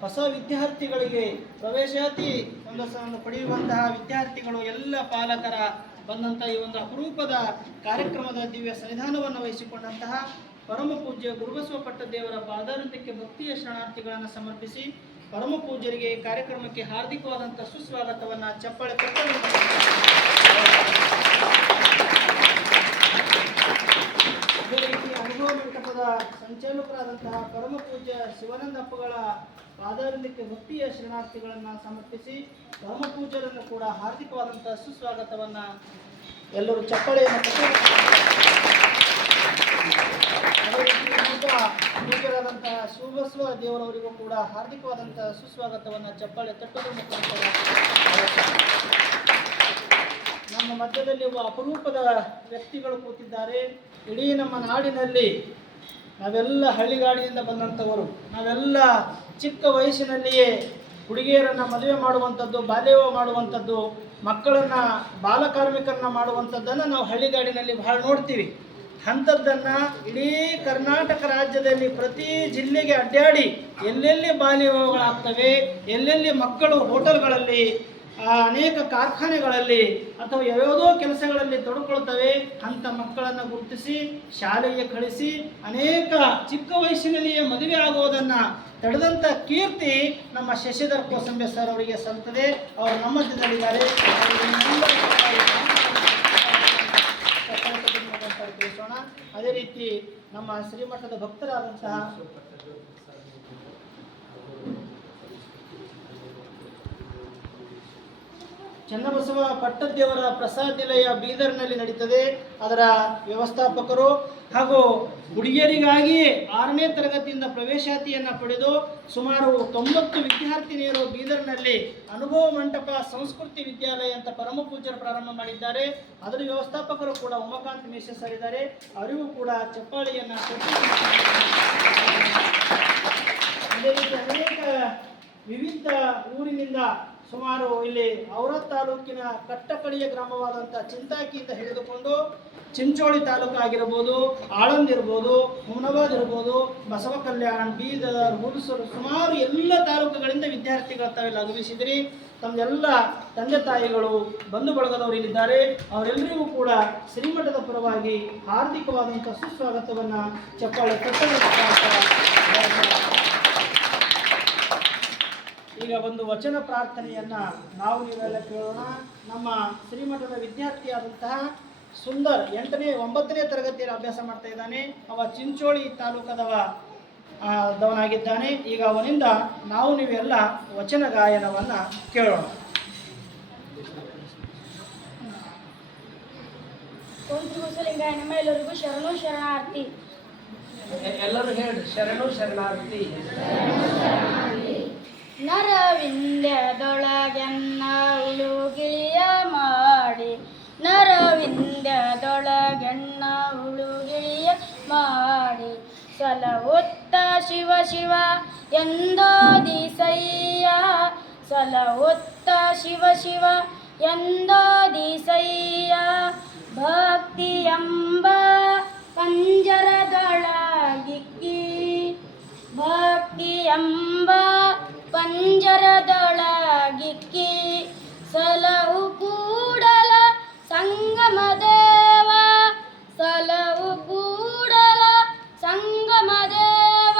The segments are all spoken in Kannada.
ಹೊಸ ವಿದ್ಯಾರ್ಥಿಗಳಿಗೆ ಪ್ರವೇಶಾತಿ ಒಂದು ಪಡೆಯುವಂತಹ ವಿದ್ಯಾರ್ಥಿಗಳು ಎಲ್ಲ ಪಾಲಕರ ಬಂದಂತಹ ಈ ಒಂದು ಅಪರೂಪದ ಕಾರ್ಯಕ್ರಮದ ದಿವ್ಯ ಸನ್ನಿಧಾನವನ್ನು ವಹಿಸಿಕೊಂಡಂತಹ ಪರಮ ಪೂಜ್ಯ ಗುರುಬಸವ ಪಟ್ಟದೇವರ ಪಾದಾರಂತಕ್ಕೆ ಭಕ್ತಿಯ ಶರಣಾರ್ಥಿಗಳನ್ನು ಸಮರ್ಪಿಸಿ ಪರಮ ಪೂಜ್ಯರಿಗೆ ಕಾರ್ಯಕ್ರಮಕ್ಕೆ ಹಾರ್ದಿಕವಾದಂತಹ ಸುಸ್ವಾಗತವನ್ನು ಚಪ್ಪಾಳೆ ತಟ್ಟಲು ಮಂಟಪದ ಸಂಚಾಲಕರಾದಂತಹ ಪರಮ ಪೂಜ್ಯ ಶಿವಾನಂದಪ್ಪಗಳ ಪಾದಾರಂದಕ್ಕೆ ಭಕ್ತಿಯ ಶರಣಾರ್ಥಿಗಳನ್ನು ಸಮರ್ಪಿಸಿ ಪರಮ ಪೂಜ್ಯರನ್ನು ಕೂಡ ಹಾರ್ದಿಕವಾದಂತಹ ಸುಸ್ವಾಗತವನ್ನ ಎಲ್ಲರೂ ಚಪ್ಪಳೆಯನ್ನು ಪೂಜ್ಯರಾದಂತಹ ಶಿವಬಸವ ದೇವರವರಿಗೂ ಕೂಡ ಹಾರ್ದಿಕವಾದಂತಹ ಸುಸ್ವಾಗತವನ್ನು ಚಪ್ಪಳೆ ತಟ್ಟದ ಮುಖಾಂತರ ನಮ್ಮ ಮಧ್ಯದಲ್ಲಿ ಅಪರೂಪದ ವ್ಯಕ್ತಿಗಳು ಕೂತಿದ್ದಾರೆ. ಇಡೀ ನಮ್ಮ ನಾಡಿನಲ್ಲಿ ನಾವೆಲ್ಲ ಹಳ್ಳಿಗಾಡಿಯಿಂದ ಬಂದಂಥವರು, ನಾವೆಲ್ಲ ಚಿಕ್ಕ ವಯಸ್ಸಿನಲ್ಲಿಯೇ ಹುಡುಗಿಯರನ್ನು ಮದುವೆ ಮಾಡುವಂಥದ್ದು, ಬಾಲ್ಯವ ಮಾಡುವಂಥದ್ದು, ಮಕ್ಕಳನ್ನು ಬಾಲಕಾರ್ಮಿಕರನ್ನ ಮಾಡುವಂಥದ್ದನ್ನು ನಾವು ಹಳ್ಳಿಗಾಡಿನಲ್ಲಿ ಬಹಳ ನೋಡ್ತೀವಿ. ಅಂಥದ್ದನ್ನು ಇಡೀ ಕರ್ನಾಟಕ ರಾಜ್ಯದಲ್ಲಿ ಪ್ರತಿ ಜಿಲ್ಲೆಗೆ ಅಡ್ಡಾಡಿ ಎಲ್ಲೆಲ್ಲಿ ಬಾಲ್ಯ ವಿವಾಹಗಳಾಗ್ತವೆ ಎಲ್ಲೆಲ್ಲಿ ಮಕ್ಕಳು ಹೋಟೆಲ್ಗಳಲ್ಲಿ ಆ, ಅನೇಕ ಕಾರ್ಖಾನೆಗಳಲ್ಲಿ ಅಥವಾ ಯಾವ್ಯಾವುದೋ ಕೆಲಸಗಳಲ್ಲಿ ತೊಡಕೊಳ್ತವೆ ಅಂಥ ಮಕ್ಕಳನ್ನು ಗುರುತಿಸಿ ಶಾಲೆಗೆ ಕಳಿಸಿ ಅನೇಕ ಚಿಕ್ಕ ವಯಸ್ಸಿನಲ್ಲಿಯೇ ಮದುವೆ ಆಗುವುದನ್ನು ತಡೆದಂಥ ಕೀರ್ತಿ ನಮ್ಮ ಶಶಿಧರ್ ಕೋಸಂಬೆ ಸರ್ ಅವರಿಗೆ ಸಲ್ತದೆ. ಅವರು ನಮ್ಮ ಮಧ್ಯದಲ್ಲಿದ್ದಾರೆ ಅದೇ ರೀತಿ ನಮ್ಮ ಶ್ರೀಮಠದ ಭಕ್ತರಾದಂತಹ ಚನ್ನಬಸವ ಪಟ್ಟದೇವರ ಪ್ರಸಾದ ನಿಲಯ ಬೀದರ್ನಲ್ಲಿ ನಡೀತದೆ. ಅದರ ವ್ಯವಸ್ಥಾಪಕರು ಹಾಗೂ ಹುಡುಗಿಯರಿಗಾಗಿ ಆರನೇ ತರಗತಿಯಿಂದ ಪ್ರವೇಶಾತಿಯನ್ನು ಪಡೆದು ಸುಮಾರು ತೊಂಬತ್ತು ವಿದ್ಯಾರ್ಥಿನಿಯರು ಬೀದರ್ನಲ್ಲಿ ಅನುಭವ ಮಂಟಪ ಸಂಸ್ಕೃತಿ ವಿದ್ಯಾಲಯ ಅಂತ ಪರಮ ಪೂಜ್ಯರು ಪ್ರಾರಂಭ ಮಾಡಿದ್ದಾರೆ. ಅದರ ವ್ಯವಸ್ಥಾಪಕರು ಕೂಡ ಉಮಾಕಾಂತ್ ಮೇಶ ಸರ್ ಇದ್ದಾರೆ ಅವರಿಗೂ ಕೂಡ ಚಪ್ಪಾಳಿಯನ್ನು ಅನೇಕ ವಿವಿಧ ಊರಿನಿಂದ ಸುಮಾರು ಇಲ್ಲಿ ಔರ ತಾಲೂಕಿನ ಕಟ್ಟಕಡಿಯ ಗ್ರಾಮವಾದಂಥ ಚಿಂತಾಕಿಯಿಂದ ಹಿಡಿದುಕೊಂಡು ಚಿಂಚೋಳಿ ತಾಲೂಕು ಆಗಿರ್ಬೋದು, ಆಳಂದ್ ಇರ್ಬೋದು ಹುಮನಾಬಾದ್ ಇರ್ಬೋದು, ಬಸವ ಕಲ್ಯಾಣ್, ಬೀದರ್ ಹುಲ್ಸೂರು ಸುಮಾರು ಎಲ್ಲ ತಾಲೂಕುಗಳಿಂದ ವಿದ್ಯಾರ್ಥಿಗಳ ತಾವೆಲ್ಲ ಆಗಮಿಸಿದ್ರಿ ತಮ್ಮೆಲ್ಲ ತಂದೆ ತಾಯಿಗಳು, ಬಂಧು ಬಳಗದವರು ಇಲ್ಲಿದ್ದಾರೆ. ಅವರೆಲ್ಲರಿಗೂ ಕೂಡ ಶ್ರೀಮಠದ ಪರವಾಗಿ ಹಾರ್ದಿಕವಾದಂಥ ಸುಸ್ವಾಗತವನ್ನು ಚಪ್ಪಾಳೆ ತಟ್ಟಲು ಈಗ ಒಂದು ವಚನ ಪ್ರಾರ್ಥನೆಯನ್ನ ನಾವು ನೀವೆಲ್ಲ ಕೇಳೋಣ. ನಮ್ಮ ಶ್ರೀಮಠದ ವಿದ್ಯಾರ್ಥಿಯಾದಂತಹ ಸುಂದರ್ ಎಂಟನೇ ಒಂಬತ್ತನೇ ತರಗತಿಯಲ್ಲಿ ಅಭ್ಯಾಸ ಮಾಡ್ತಾ ಇದ್ದಾನೆ. ಅವ ಚಿಂಚೋಳಿ ತಾಲೂಕದವ ಆ, ದವನಾಗಿದ್ದಾನೆ. ಈಗ ಅವನಿಂದ ನಾವು ನೀವೆಲ್ಲ ವಚನ ಗಾಯನವನ್ನ ಕೇಳೋಣ. ನಮ್ಮ ಎಲ್ಲರಿಗೂ ಶರಣು ಶರಣಾರ್ಥಿ. ಎಲ್ಲರೂ ಹೇಳಿ ಶರಣು ಶರಣಾರ್ಥಿ. ನರವಿಂದ್ಯದೊಳಗೆನ್ನ ಉಳುಗಿಳಿಯ ಮಾಡಿ. ನರವಿಂದ್ಯದೊಳಗೆನ್ನ ಉಳುಗಿಳಿಯ ಮಾಡಿ. ಸಲಹುತ್ತ ಶಿವ ಶಿವ ಎಂದೋ ದಿಸಯ್ಯ. ಸಲಹುತ್ತ ಶಿವ ಶಿವ ಎಂದೋದಿಸಯ್ಯ ಭಕ್ತಿ ಎಂಬ ಪಂಜರದೊಳಗಿಕ್ಕಿ ಭಕ್ತಿ ಎಂಬ ಪಂಜರದೊಳಗಿಕ್ಕಿ ಸಲವು ಕೂಡಲ ಸಂಗಮ ದೇವ, ಸಲವು ಕೂಡಲ ಸಂಗಮ ದೇವ,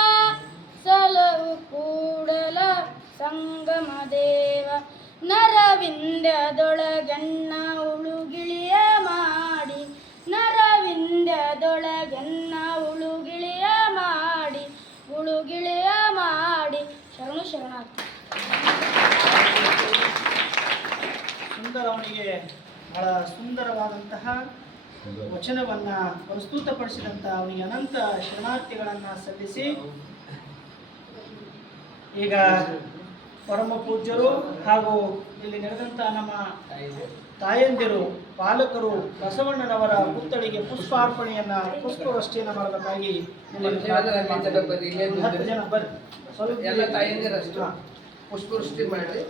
ಸಲವು ಕೂಡಲ ಸಂಗಮ ದೇವ. ನರವಿಂದ್ಯದೊಳಗಣ್ಣ ಉಳುಗಿಳಿಯ ಮಾಡಿ, ನರವಿಂದ್ಯದೊಳಗನ್ನ ಉಳುಗಿಳಿಯ ಮಾಡಿ ಉಳುಗಿಳಿಯ ಮಾಡಿ. ಶರಣು ಶರಣಾರ್ಥಿ. ಸುಂದರ ಅವನಿಗೆ ಬಹಳ ಸುಂದರವಾದಂತಹ ವಚನವನ್ನ ಪ್ರಸ್ತುತಪಡಿಸಿದಂತಹ ಅವನಿಗೆ ಅನಂತ ಶರಣಾರ್ಥಿಗಳನ್ನ ಸಲ್ಲಿಸಿ ಈಗ ಪರಮ ಪೂಜ್ಯರು ಹಾಗೂ ಇಲ್ಲಿ ನಡೆದಂಥ ನಮ್ಮ ತಾಯಂದಿರು ಪಾಲಕರು ಬಸವಣ್ಣನವರ ಪುತ್ಥಳಿಗೆ ಪುಷ್ಪಾರ್ಪಣೆಯನ್ನ ಪುಷ್ಪವೃಷ್ಟಿಯನ್ನ ಮಾಡಬೇಕಾಗಿ ನಿಮ್ಮಲ್ಲಿ ಇಲ್ಲೇ ಬರ್ರಿ, ಹತ್ತು ಜನ ಬರ್ರಿ. ಸ್ವಲ್ಪ ಎಲ್ಲ ತಾಯಂದಿರಷ್ಟು. ಹಾ. ಪುಷ್ಪವೃಷ್ಟಿ ಮಾಡಿ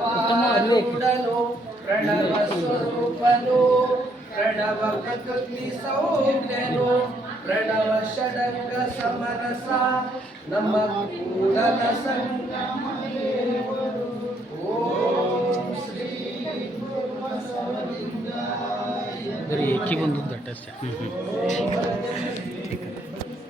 ಪ್ರಣವಾರೂಢನು ಪ್ರಣವ ಸ್ವರೂಪನು ಪ್ರಣವ ಪ್ರಕೃತಿ ಸೌಮ್ಯನು ಪ್ರಣವ ಷಡಂಗ ಸಮರಸ ನಮ್ಮ ಕೂಡಲ ಸಂಗಮ. ಓಂ ಶ್ರೀ ಬರೀ ಏಕಿ ಒಂದು ದಟ್ಟ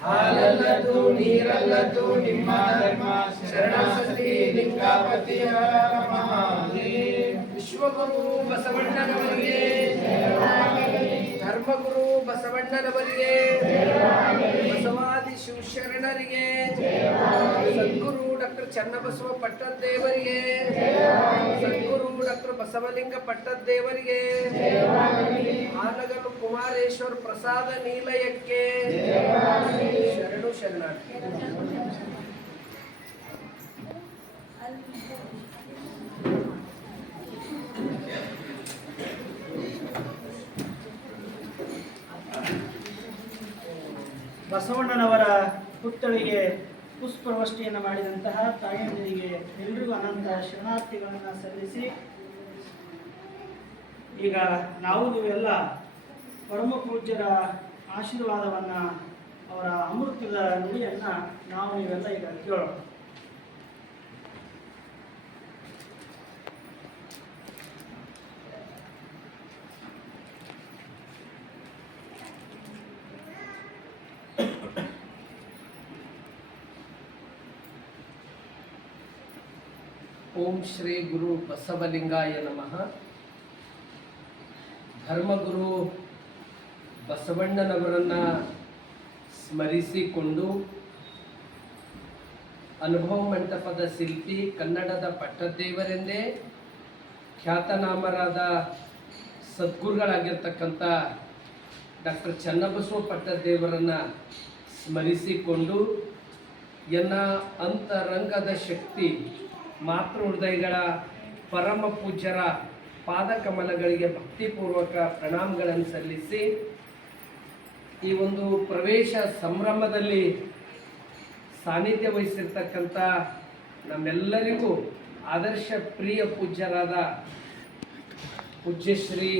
ದೇವ ಹಾಲಲ್ಲದು ನೀರಲ್ಲದು ನಿಮ್ಮ ಧರ್ಮ. ಶರಣಸತಿ ಲಿಂಗಾಪತಿಯ ವಿಶ್ವಗುರು ಬಸವಣ್ಣನವರಿಗೆ ಧರ್ಮಗುರು ಬಸವಣ್ಣನವರಿಗೆ ಬಸವಾದಿ ಶಿವಶರಣರಿಗೆ ಸದ್ಗುರು ಚನ್ನಬಸವ ಪಟ್ಟದ್ದೇವರಿಗೆ ಸದ್ಗುರು ಡಾಕ್ಟರ್ ಬಸವಲಿಂಗ ಪಟ್ಟದ್ದೇವರಿಗೆ ಆನಗಲು ಕುಮಾರೇಶ್ವರ ಪ್ರಸಾದ ನೀಲಯಕ್ಕೆ ಶರಣು ಶರಣಾರ್ಥಿ. ಬಸವಣ್ಣನವರ ಪುತ್ಥಳಿಗೆ ಪುಷ್ಪವೃಷ್ಟಿಯನ್ನು ಮಾಡಿದಂತಹ ತಾಯಂದಿರಿಗೆ ಎಲ್ಲರಿಗೂ ಅನಂತ ಶರಣಾರ್ಥಿಗಳನ್ನು ಸಲ್ಲಿಸಿ, ಈಗ ನಾವು ನೀವೆಲ್ಲ ಪರಮ ಪೂಜ್ಯರ ಆಶೀರ್ವಾದವನ್ನು ಅವರ ಅಮೃತದ ನುಡಿಯನ್ನು ನಾವು ನೀವೆಲ್ಲ ಈಗ ಕೇಳೋಣ. ಓಂ ಶ್ರೀ ಗುರು ಬಸವಲಿಂಗಾಯ ನಮಃ. ಧರ್ಮಗುರು ಬಸವಣ್ಣನವರನ್ನು ಸ್ಮರಿಸಿಕೊಂಡು ಅನುಭವ ಮಂಟಪದ ಶಿಲ್ಪಿ, ಕನ್ನಡದ ಪಟ್ಟದೇವರೆಂದೇ ಖ್ಯಾತನಾಮರಾದ ಸದ್ಗುರುಗಳಾಗಿರ್ತಕ್ಕಂಥ ಡಾಕ್ಟರ್ ಚನ್ನಬಸವ ಪಟ್ಟದೇವರನ್ನು ಸ್ಮರಿಸಿಕೊಂಡು ಎನ್ನ ಅಂತರಂಗದ ಶಕ್ತಿ ಮಾತೃ ಹೃದಯಗಳ ಪರಮ ಪೂಜ್ಯರ ಪಾದಕಮಲಗಳಿಗೆ ಭಕ್ತಿಪೂರ್ವಕ ಪ್ರಣಾಮಗಳನ್ನು ಸಲ್ಲಿಸಿ ಈ ಒಂದು ಪ್ರವೇಶ ಸಂಭ್ರಮದಲ್ಲಿ ಸಾನ್ನಿಧ್ಯ ವಹಿಸಿರ್ತಕ್ಕಂಥ ನಮ್ಮೆಲ್ಲರಿಗೂ ಆದರ್ಶ ಪ್ರಿಯ ಪೂಜ್ಯರಾದ ಪೂಜ್ಯಶ್ರೀ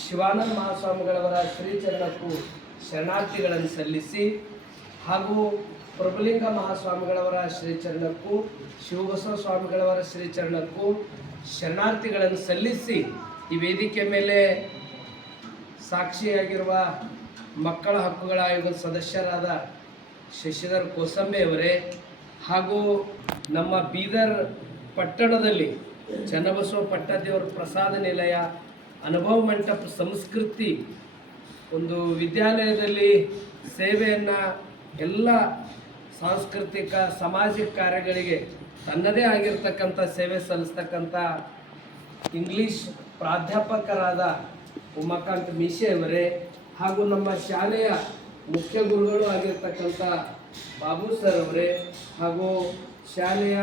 ಶಿವಾನಂದ ಮಹಾಸ್ವಾಮಿಗಳವರ ಶ್ರೀಚರಣಕ್ಕೂ ಶರಣಾರ್ಥಿಗಳನ್ನು ಸಲ್ಲಿಸಿ ಹಾಗೂ ಪ್ರಭುಲಿಂಗ ಮಹಾಸ್ವಾಮಿಗಳವರ ಶ್ರೀಚರಣಕ್ಕೂ, ಶಿವಬಸವ ಸ್ವಾಮಿಗಳವರ ಶ್ರೀಚರಣಕ್ಕೂ ಶರಣಾರ್ಥಿಗಳನ್ನು ಸಲ್ಲಿಸಿ ಈ ವೇದಿಕೆ ಮೇಲೆ ಸಾಕ್ಷಿಯಾಗಿರುವ ಮಕ್ಕಳ ಹಕ್ಕುಗಳ ಆಯೋಗದ ಸದಸ್ಯರಾದ ಶಶಿಧರ್ ಕೋಸಂಬೆ ಅವರೇ ಹಾಗೂ ನಮ್ಮ ಬೀದರ್ ಪಟ್ಟಣದಲ್ಲಿ ಚನ್ನಬಸವ ಪಟ್ಟದೇವರ ಪ್ರಸಾದ ನಿಲಯ ಅನುಭವ ಮಂಟಪ ಸಂಸ್ಕೃತಿ ಒಂದು ವಿದ್ಯಾಲಯದಲ್ಲಿ ಸೇವೆಯನ್ನು ಎಲ್ಲ ಸಾಂಸ್ಕೃತಿಕ, ಸಾಮಾಜಿಕ ಕಾರ್ಯಗಳಿಗೆ ತನ್ನದೇ ಆಗಿರ್ತಕ್ಕಂಥ ಸೇವೆ ಸಲ್ಲಿಸ್ತಕ್ಕಂಥ ಇಂಗ್ಲಿಷ್ ಪ್ರಾಧ್ಯಾಪಕರಾದ ಉಮಾಕಾಂತ್ ಅವರೇ ಹಾಗೂ ನಮ್ಮ ಶಾಲೆಯ ಮುಖ್ಯ ಗುರುಗಳು ಆಗಿರ್ತಕ್ಕಂಥ ಬಾಬು ಸರ್ ಅವರೇ ಹಾಗೂ ಶಾಲೆಯ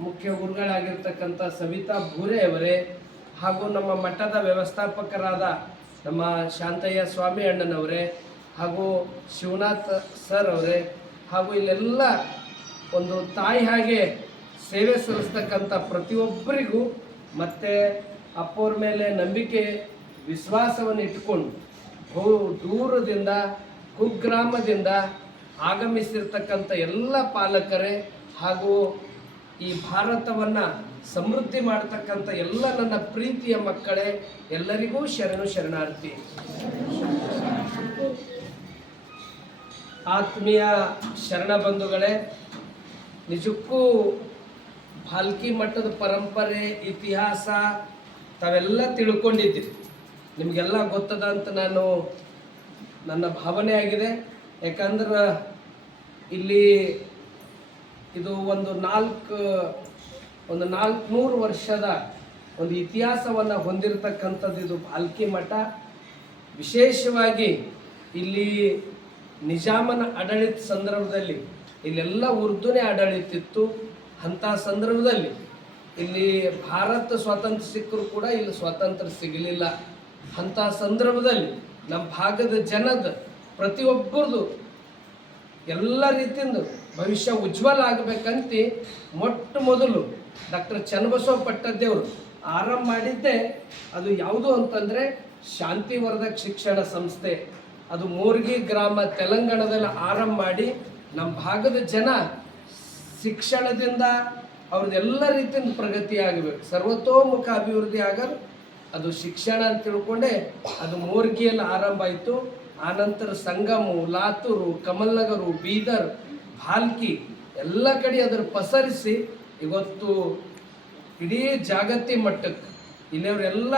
ಮುಖ್ಯ ಗುರುಗಳಾಗಿರ್ತಕ್ಕಂಥ ಸವಿತಾ ಭೂರೆ ಅವರೇ ಹಾಗೂ ನಮ್ಮ ಮಠದ ವ್ಯವಸ್ಥಾಪಕರಾದ ನಮ್ಮ ಶಾಂತಯ್ಯ ಸ್ವಾಮಿ ಅಣ್ಣನವರೇ ಹಾಗೂ ಶಿವನಾಥ್ ಸರ್ ಅವರೇ ಹಾಗೂ ಇಲ್ಲೆಲ್ಲ ಒಂದು ತಾಯಿ ಹಾಗೆ ಸೇವೆ ಸಲ್ಲಿಸ್ತಕ್ಕಂಥ ಪ್ರತಿಯೊಬ್ಬರಿಗೂ ಮತ್ತು ಅಪ್ಪವ್ರ ಮೇಲೆ ನಂಬಿಕೆ, ವಿಶ್ವಾಸವನ್ನು ಇಟ್ಕೊಂಡು ಬಹು ದೂರದಿಂದ, ಕುಗ್ರಾಮದಿಂದ ಆಗಮಿಸಿರ್ತಕ್ಕಂಥ ಎಲ್ಲ ಪಾಲಕರೇ ಹಾಗೂ ಈ ಭಾರತವನ್ನು ಸಮೃದ್ಧಿ ಮಾಡತಕ್ಕಂಥ ಎಲ್ಲ ನನ್ನ ಪ್ರೀತಿಯ ಮಕ್ಕಳೇ, ಎಲ್ಲರಿಗೂ ಶರಣು ಶರಣಾರ್ಥಿ. ಆತ್ಮೀಯ ಶರಣ ಬಂಧುಗಳೇ, ನಿಜಕ್ಕೂ ಭಾಲ್ಕಿ ಮಠದ ಪರಂಪರೆ, ಇತಿಹಾಸ ತಾವೆಲ್ಲ ತಿಳ್ಕೊಂಡಿದ್ದೀರಿ. ನಿಮಗೆಲ್ಲ ಗೊತ್ತದ ಅಂತ ನಾನು ನನ್ನ ಭಾವನೆ ಆಗಿದೆ. ಯಾಕಂದ್ರೆ ಇಲ್ಲಿ ಇದು ಒಂದು ನಾಲ್ಕು, ಒಂದು ನಾಲ್ಕುನೂರು ವರ್ಷದ ಒಂದು ಇತಿಹಾಸವನ್ನು ಹೊಂದಿರತಕ್ಕಂಥದ್ದು ಇದು ಭಾಲ್ಕಿ ಮಠ. ವಿಶೇಷವಾಗಿ ಇಲ್ಲಿ ನಿಜಾಮನ ಆಡಳಿತ ಸಂದರ್ಭದಲ್ಲಿ ಇಲ್ಲೆಲ್ಲ ಉರ್ದುನೇ ಆಡಳಿತ ಇತ್ತು. ಅಂಥ ಸಂದರ್ಭದಲ್ಲಿ ಇಲ್ಲಿ ಭಾರತ ಸ್ವಾತಂತ್ರ್ಯ ಸಿಕ್ಕರೂ ಕೂಡ ಇಲ್ಲಿ ಸ್ವಾತಂತ್ರ್ಯ ಸಿಗಲಿಲ್ಲ. ಅಂಥ ಸಂದರ್ಭದಲ್ಲಿ ನಮ್ಮ ಭಾಗದ ಜನದ ಪ್ರತಿಯೊಬ್ಬರದು ಎಲ್ಲ ರೀತಿಯಿಂದ ಭವಿಷ್ಯ ಉಜ್ವಲ ಆಗಬೇಕಂತ ಮೊಟ್ಟ ಮೊದಲು ಡಾಕ್ಟರ್ ಚನ್ನಬಸವ ಪಟ್ಟದ್ದೇವರು ಆರಂಭ ಮಾಡಿದ್ದೆ. ಅದು ಯಾವುದು ಅಂತಂದರೆ ಶಾಂತಿವರ್ಧಕ ಶಿಕ್ಷಣ ಸಂಸ್ಥೆ. ಅದು ಮೋರ್ಗಿ ಗ್ರಾಮ ತೆಲಂಗಾಣದಲ್ಲಿ ಆರಂಭ ಮಾಡಿ ನಮ್ಮ ಭಾಗದ ಜನ ಶಿಕ್ಷಣದಿಂದ ಅವ್ರದ್ದೆಲ್ಲ ರೀತಿಯಿಂದ ಪ್ರಗತಿ ಆಗಬೇಕು ಸರ್ವತೋಮುಖ ಅಭಿವೃದ್ಧಿ ಆಗಲು ಅದು ಶಿಕ್ಷಣ ಅಂತ ತಿಳ್ಕೊಂಡೆ ಅದು ಮೋರ್ಗಿಯಲ್ಲಿ ಆರಂಭ ಆಯಿತು. ಆನಂತರ ಸಂಗಮು, ಲಾತೂರು, ಕಮಲ್ನಗರು, ಬೀದರ್, ಭಾಲ್ಕಿ ಎಲ್ಲ ಕಡೆ ಅದರ ಪಸರಿಸಿ ಇವತ್ತು ಇಡೀ ಜಾಗತಿ ಮಟ್ಟಕ್ಕೆ ಇಲ್ಲಿಯವರೆಲ್ಲ